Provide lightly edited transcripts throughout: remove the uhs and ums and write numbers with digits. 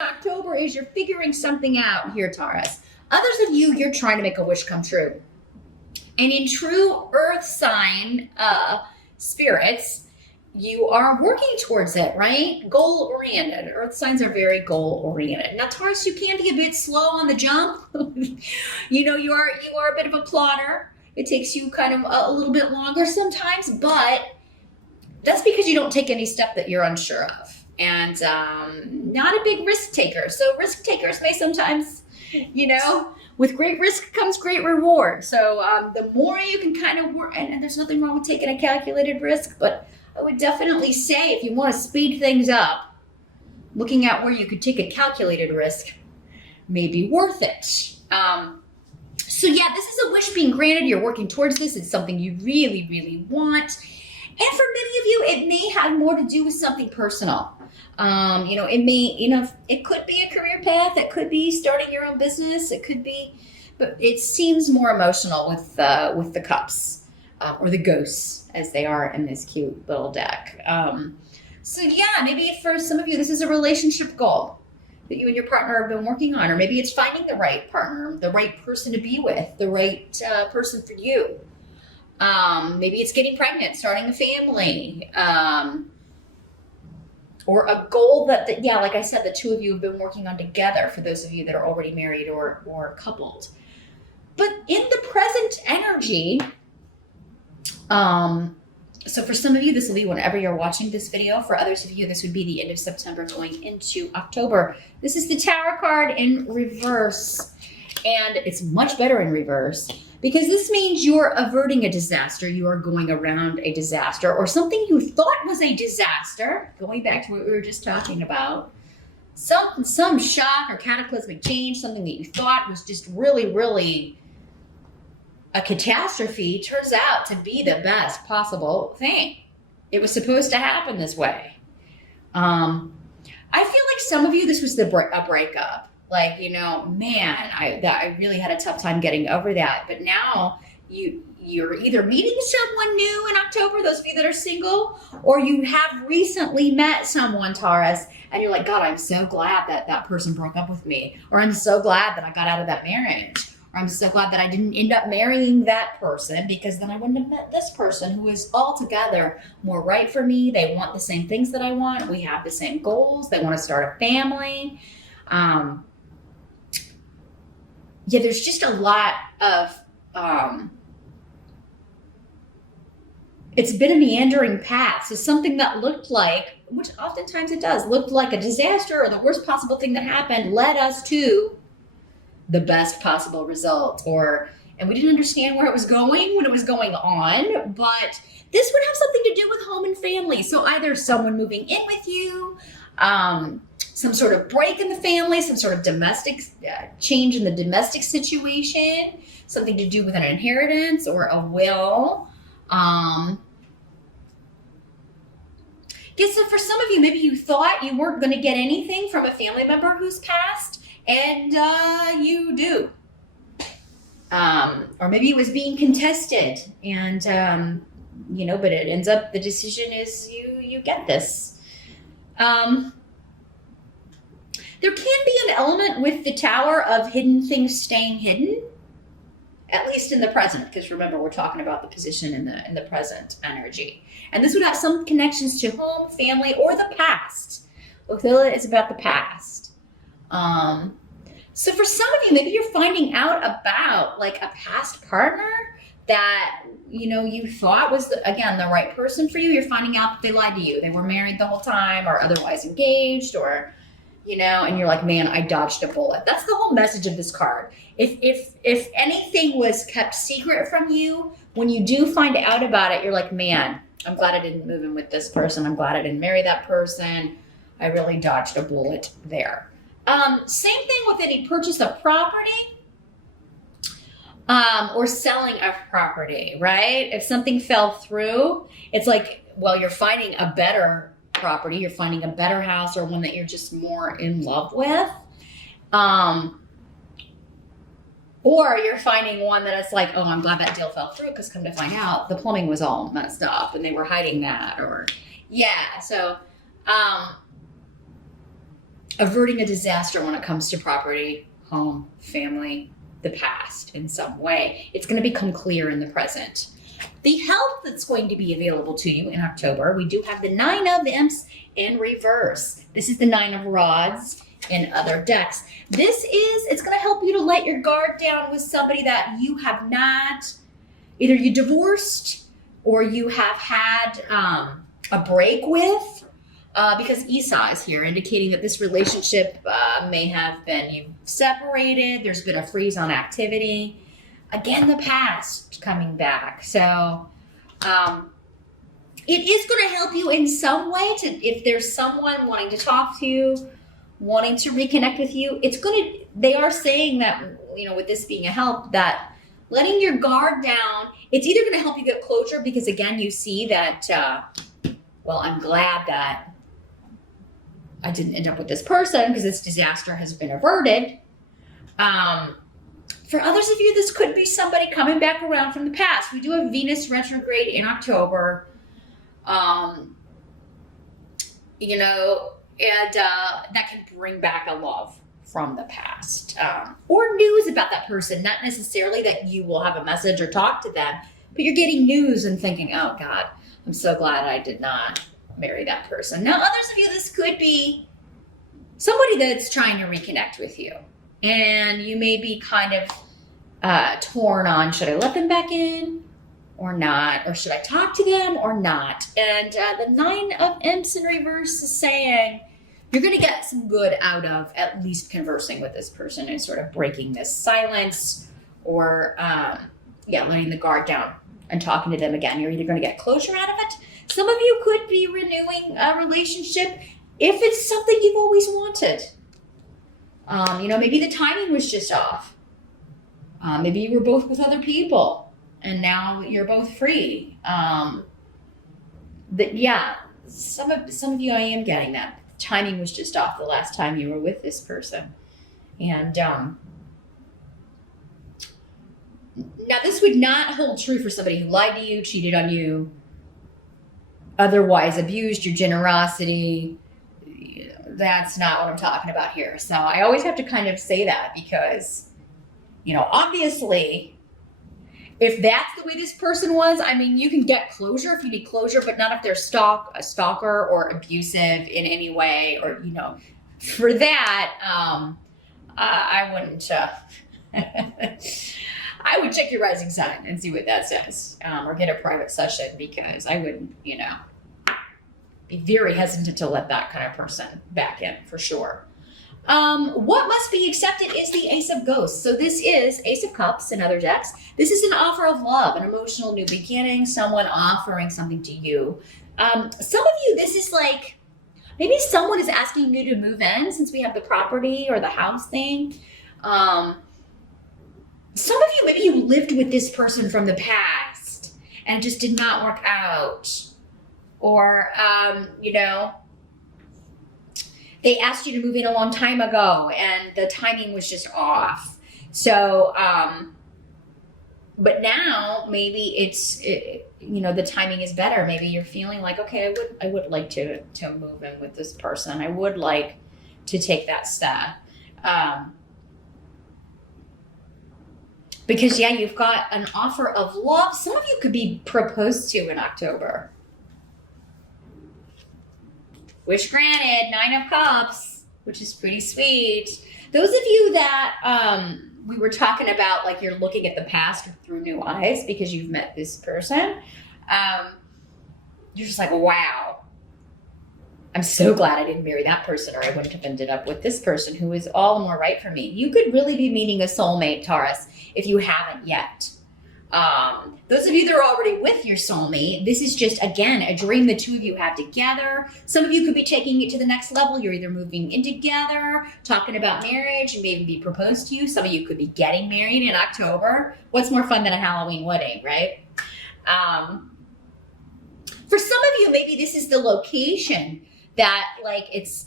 October is you're figuring something out here, Taurus. Others of you, you're trying to make a wish come true. And in true earth sign spirits, you are working towards it, right? Goal oriented. Earth signs are very goal oriented. Now, Taurus, you can be a bit slow on the jump. You are a bit of a plotter. It takes you kind of a little bit longer sometimes, but that's because you don't take any step that you're unsure of. And not a big risk taker. So risk takers may sometimes, with great risk comes great reward. So the more you can kind of work, and there's nothing wrong with taking a calculated risk, but I would definitely say if you want to speed things up, looking at where you could take a calculated risk may be worth it. So yeah, this is a wish being granted. You're working towards this. It's something you really, really want. And for many of you, it may have more to do with something personal. It may, it could be a career path. It could be starting your own business. It could be, but it seems more emotional with the cups or the ghosts as they are in this cute little deck. So yeah, maybe for some of you, this is a relationship goal that you and your partner have been working on, or maybe it's finding the right partner, the right person to be with, the right person for you. Maybe it's getting pregnant, starting a family, or a goal that, like I said, the two of you have been working on together for those of you that are already married or coupled. But in the present energy, so for some of you, this will be whenever you're watching this video. For others of you, this would be the end of September going into October. This is the Tower card in reverse, and it's much better in reverse because this means you're averting a disaster. You are going around a disaster or something you thought was a disaster, going back to what we were just talking about. Some shock or cataclysmic change, something that you thought was just really, really a catastrophe, turns out to be the best possible thing. It was supposed to happen this way. I feel like some of you, this was a breakup. Like, I really had a tough time getting over that. But now you're either meeting someone new in October, those of you that are single, or you have recently met someone, Taurus, and you're like, God, I'm so glad that person broke up with me. Or I'm so glad that I got out of that marriage. Or I'm so glad that I didn't end up marrying that person, because then I wouldn't have met this person who is altogether more right for me. They want the same things that I want. We have the same goals. They want to start a family. There's just a lot of, it's been a meandering path. So something that looked like, which oftentimes it does, looked like a disaster or the worst possible thing that happened led us to the best possible result. And we didn't understand where it was going when it was going on, but this would have something to do with home and family. So either someone moving in with you, some sort of break in the family, some sort of domestic change in the domestic situation, something to do with an inheritance or a will. So for some of you, maybe you thought you weren't going to get anything from a family member who's passed, and you do. Or maybe it was being contested, and but it ends up the decision is you get this. There can be an element with the Tower of hidden things staying hidden, at least in the present, because remember, we're talking about the position in the present energy. And this would have some connections to home, family, or the past. Othila is about the past. So for some of you, maybe you're finding out about like a past partner that, you thought was, the right person for you. You're finding out that they lied to you. They were married the whole time or otherwise engaged, or and you're like, man, I dodged a bullet. That's the whole message of this card. If anything was kept secret from you, when you do find out about it, you're like, man, I'm glad I didn't move in with this person. I'm glad I didn't marry that person. I really dodged a bullet there. Same thing with any purchase of property or selling of property, right? If something fell through, it's like, well, you're finding a better property, you're finding a better house, or one that you're just more in love with, or you're finding one that it's like, oh, I'm glad that deal fell through, because come to find out the plumbing was all messed up and they were hiding that. Or so averting a disaster when it comes to property, home, family, the past in some way. It's going to become clear in the present. The help that's going to be available to you in October, we do have the 9 of Imps in reverse. This is the 9 of Rods in other decks. It's going to help you to let your guard down with somebody that you have not, either you divorced or you have had a break with, because Esau is here, indicating that this relationship may have been, you've separated, there's been a freeze on activity. Again, the past coming back. So it is going to help you in some way if there's someone wanting to talk to you, wanting to reconnect with you. They are saying that, with this being a help, that letting your guard down, it's either going to help you get closure because, again, you see that, I'm glad that I didn't end up with this person because this disaster has been averted. For others of you, this could be somebody coming back around from the past. We do have Venus retrograde in October, and that can bring back a love from the past, or news about that person. Not necessarily that you will have a message or talk to them, but you're getting news and thinking, oh God, I'm so glad I did not marry that person. Now, others of you, this could be somebody that's trying to reconnect with you. And you may be kind of torn on, should I let them back in or not? Or should I talk to them or not? And the 9 of Imps in reverse is saying you're going to get some good out of at least conversing with this person and sort of breaking this silence or, letting the guard down and talking to them again. You're either going to get closure out of it. Some of you could be renewing a relationship if it's something you've always wanted. Maybe the timing was just off. Maybe you were both with other people and now you're both free. Some of you, I am getting that. Timing was just off the last time you were with this person. And now this would not hold true for somebody who lied to you, cheated on you, otherwise abused your generosity. That's not what I'm talking about here. So I always have to kind of say that because, obviously, if that's the way this person was, you can get closure if you need closure, but not if they're a stalker or abusive in any way, or, for that, I wouldn't, I would check your rising sign and see what that says, or get a private session, because I wouldn't, be very hesitant to let that kind of person back in, for sure. What must be accepted is the Ace of Ghosts. So this is Ace of Cups in other decks. This is an offer of love, an emotional new beginning, someone offering something to you. Some of you, this is like, maybe someone is asking you to move in, since we have the property or the house thing. Some of you, maybe you lived with this person from the past and it just did not work out. Or, they asked you to move in a long time ago and the timing was just off. So, but now maybe the timing is better. Maybe you're feeling like, okay, I would like to move in with this person. I would like to take that step. Because you've got an offer of love. Some of you could be proposed to in October. Wish granted, 9 of Cups, which is pretty sweet. Those of you that we were talking about, like you're looking at the past through new eyes because you've met this person, you're just like, wow, I'm so glad I didn't marry that person, or I wouldn't have ended up with this person who is all the more right for me. You could really be meeting a soulmate, Taurus, if you haven't yet. Those of you that are already with your soulmate, this is just, again, a dream the two of you have together. Some of you could be taking it to the next level. You're either moving in together, talking about marriage, and maybe be proposed to you. Some of you could be getting married in October. What's more fun than a Halloween wedding, right? For some of you, maybe this is the location that, like, it's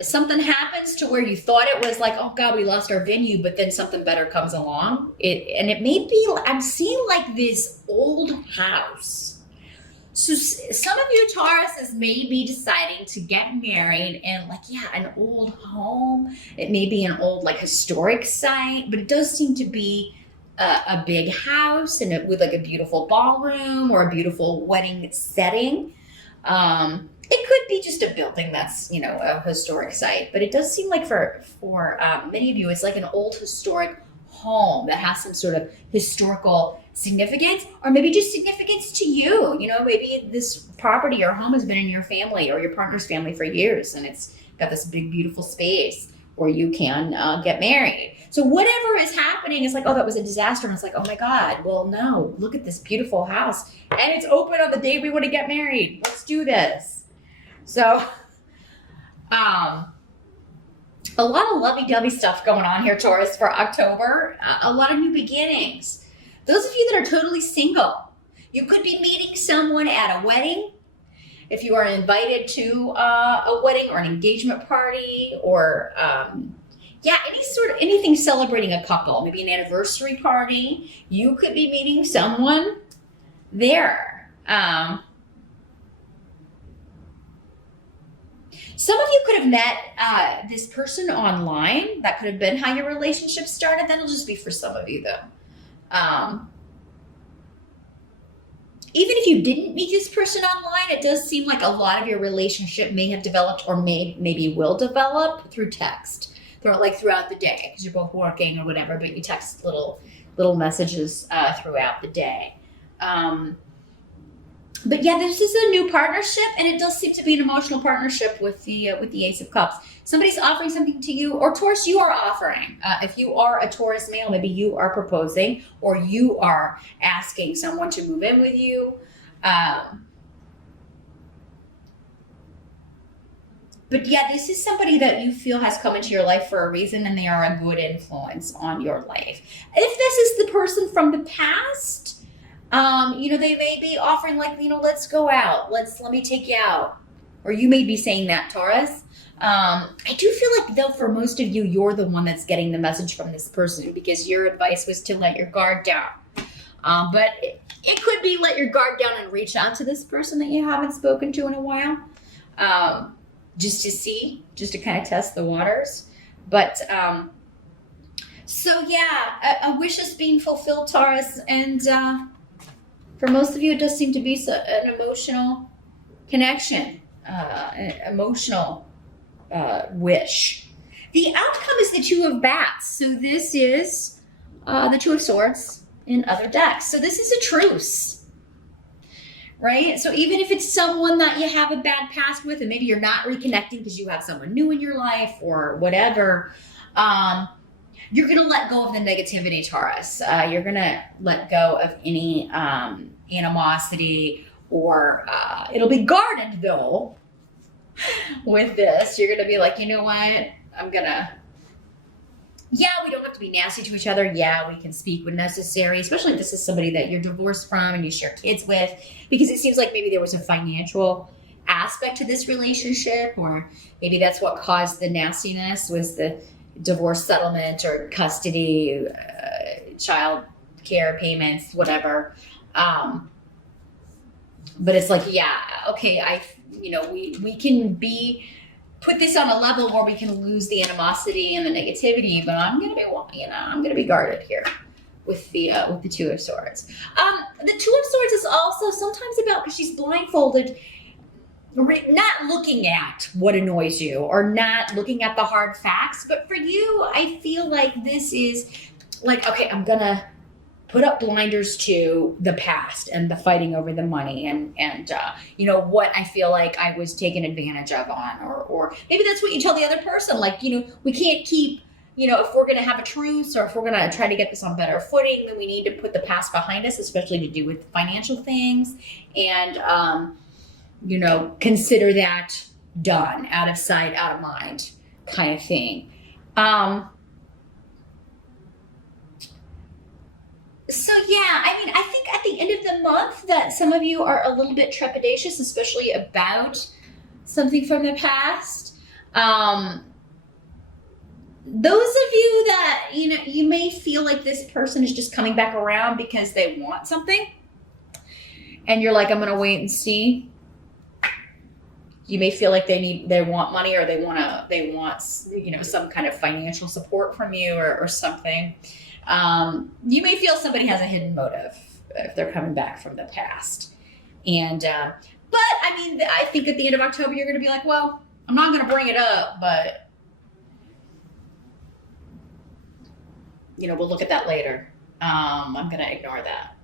something happens to where you thought it was like, oh God, we lost our venue, but then something better comes along. It may be, I'm seeing like this old house So some of you Tauruses may be deciding to get married in an old home. It may be an old historic site, but it does seem to be a big house and with a beautiful ballroom or a beautiful wedding setting. It could be just a building that's a historic site, but it does seem like for many of you it's like an old historic home that has some sort of historical significance, or maybe just significance to you. Maybe this property or home has been in your family or your partner's family for years, and it's got this big, beautiful space where you can get married. So whatever is happening is like, oh, that was a disaster. And it's like, oh my God, well, no, look at this beautiful house. And it's open on the day we want to get married. Let's do this. So, a lot of lovey-dovey stuff going on here, Taurus, for October. A lot of new beginnings. Those of you that are totally single, you could be meeting someone at a wedding. If you are invited to a wedding or an engagement party, or anything celebrating a couple, maybe an anniversary party, you could be meeting someone there. Some of you could have met this person online. That could have been how your relationship started. That'll just be for some of you, though. Even if you didn't meet this person online, it does seem like a lot of your relationship may have developed, or maybe will develop through text, throughout the day, because you're both working or whatever, but you text little messages throughout the day. But yeah, this is a new partnership, and it does seem to be an emotional partnership with the Ace of Cups. Somebody's offering something to you, or Taurus, you are offering. If you are a Taurus male, maybe you are proposing, or you are asking someone to move in with you. But yeah, this is somebody that you feel has come into your life for a reason, and they are a good influence on your life. If this is the person from the past, they may be offering let's go out. Let me take you out. Or you may be saying that, Taurus. I do feel like, though, for most of you, you're the one that's getting the message from this person, because your advice was to let your guard down. But it could be let your guard down and reach out to this person that you haven't spoken to in a while. Just to kind of test the waters. But, so yeah, a wish is being fulfilled, Taurus. And, for most of you, it does seem to be an emotional connection, an emotional wish. The outcome is the Two of Bats. So this is the Two of Swords in other decks. So this is a truce, right? So even if it's someone that you have a bad past with, and maybe you're not reconnecting because you have someone new in your life or whatever, you're going to let go of the negativity, Taurus. You're going to let go of any animosity, or it'll be guarded, though, with this. You're going to be like, you know what? We don't have to be nasty to each other. Yeah, we can speak when necessary, especially if this is somebody that you're divorced from and you share kids with, because it seems like maybe there was a financial aspect to this relationship, or maybe that's what caused the nastiness, was the divorce settlement or custody, child care payments, whatever. But it's like, yeah, okay, we can put this on a level where we can lose the animosity and the negativity, but I'm gonna be guarded here with the Two of Swords. The Two of Swords is also sometimes about, because she's blindfolded, not looking at what annoys you or not looking at the hard facts. But for you, I feel like this is like, okay, I'm gonna put up blinders to the past and the fighting over the money and what I feel like I was taken advantage of on, or maybe that's what you tell the other person, we can't keep, if we're going to have a truce, or if we're going to try to get this on better footing, then we need to put the past behind us, especially to do with financial things, and consider that done, out of sight, out of mind kind of thing. So yeah, I think at the end of the month that some of you are a little bit trepidatious, especially about something from the past. Those of you that, you may feel like this person is just coming back around because they want something. and you're like, I'm going to wait and see. You may feel like they want money, or they want, some kind of financial support from you, or something. You may feel somebody has a hidden motive if they're coming back from the past. And, but I mean, I think at the end of October, you're going to be like, well, I'm not going to bring it up, but we'll look at that later. I'm going to ignore that.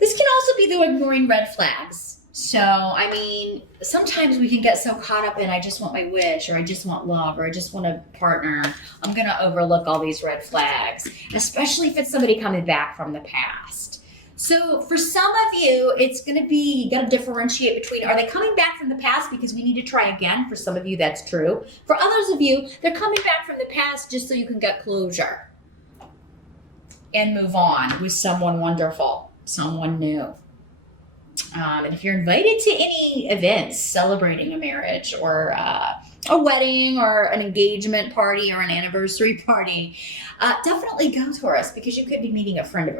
This can also be the ignoring red flags. So, I mean, sometimes we can get so caught up in, I just want my wish, or I just want love, or I just want a partner. I'm going to overlook all these red flags, especially if it's somebody coming back from the past. So for some of you, it's going to be, you got to differentiate between, are they coming back from the past because we need to try again? For some of you, that's true. For others of you, they're coming back from the past just so you can get closure and move on with someone wonderful, someone new. And if you're invited to any events celebrating a marriage, or a wedding, or an engagement party, or an anniversary party, definitely go, Taurus, because you could be meeting a friend of